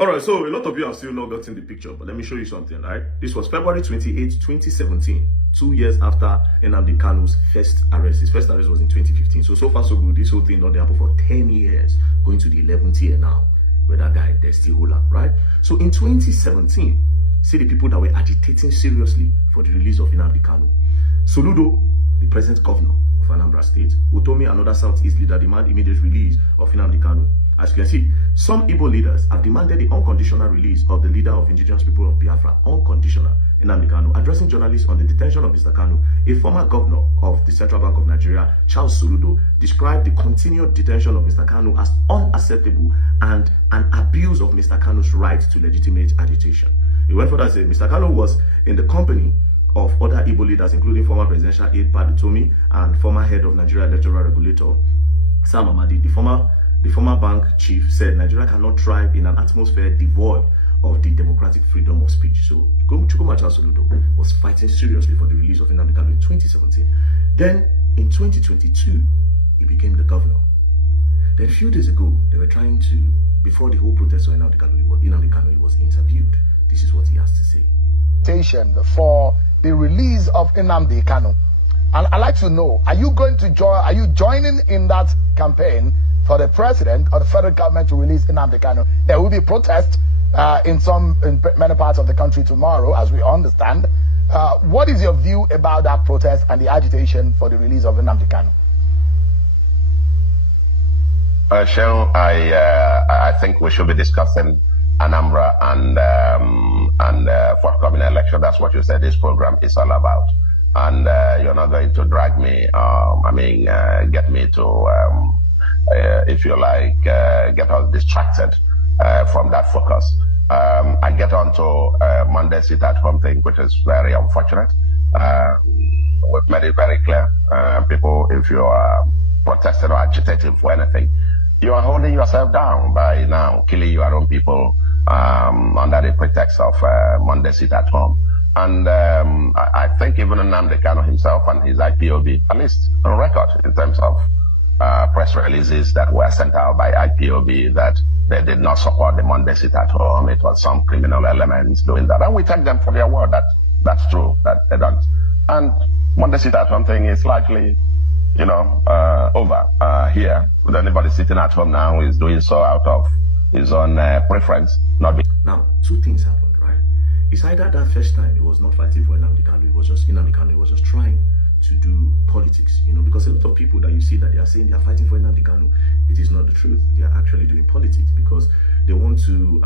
All right, so a lot of you have still not gotten the picture, but let me show you something, right? This was February 28, 2017, 2 years after NNAMDI Kanu's first arrest. His first arrest was in 2015. So far, so good. This whole thing not happened for 10 years, going to the 11th year now, where that guy, they're still holding, right? So in 2017, see the people that were agitating seriously for the release of NNAMDI Kanu. Soludo, the present governor of Anambra State, Utomi, another Southeast leader, demand immediate release of NNAMDI Kanu. As you can see, some Igbo leaders have demanded the unconditional release of the leader of indigenous people of Biafra, unconditional, NNAMDI Kanu. Addressing journalists on the detention of Mr. Kanu, a former governor of the Central Bank of Nigeria, Charles Soludo, described the continued detention of Mr. Kanu as unacceptable and an abuse of Mr. Kanu's right to legitimate agitation. He went further and said Mr. Kanu was in the company of other Igbo leaders, including former presidential aide Pat Utomi and former head of Nigeria Electoral Regulator Sam Amadi. The former bank chief said Nigeria cannot thrive in an atmosphere devoid of the democratic freedom of speech. So Chukwuma Soludo was fighting seriously for the release of NNAMDI Kanu in 2017. Then in 2022, he became the governor. Then a few days ago, they were trying to, before the whole protest of NNAMDI Kanu, he was interviewed. This is what he has to say. For the release of NNAMDI Kanu. And I'd like to know, are you joining in that campaign for the president or the federal government to release NNAMDI Kanu? There will be protests in many parts of the country tomorrow, as we understand. What is your view about that protest and the agitation for the release of NNAMDI Kanu? Sheryl, I think we should be discussing Anambra and forthcoming election. That's what you said this program is all about. And you're not going to drag me, get me to, if you like, get us distracted from that focus. I get on to Monday sit at home thing, which is very unfortunate. We've made it very clear. People, if you are protesting or agitating for anything, you are holding yourself down by now killing your own people under the pretext of Monday sit at home. And I think even NNAMDI Kanu himself and his IPOB, at least on record in terms of press releases that were sent out by IPOB, that they did not support the Monday sit at home. It was some criminal elements doing that. And we take them for their word that that's true, that they don't. And Monday sit at home thing is likely, over here. With anybody sitting at home now is doing so out of his own preference. Now, two things happened, right? It's either that first time he was not fighting for NNAMDI Kanu, NNAMDI Kanu, he was just trying to do politics, because a lot of people that you see that they are saying they are fighting for NNAMDI Kanu, it is not the truth. They are actually doing politics because they want to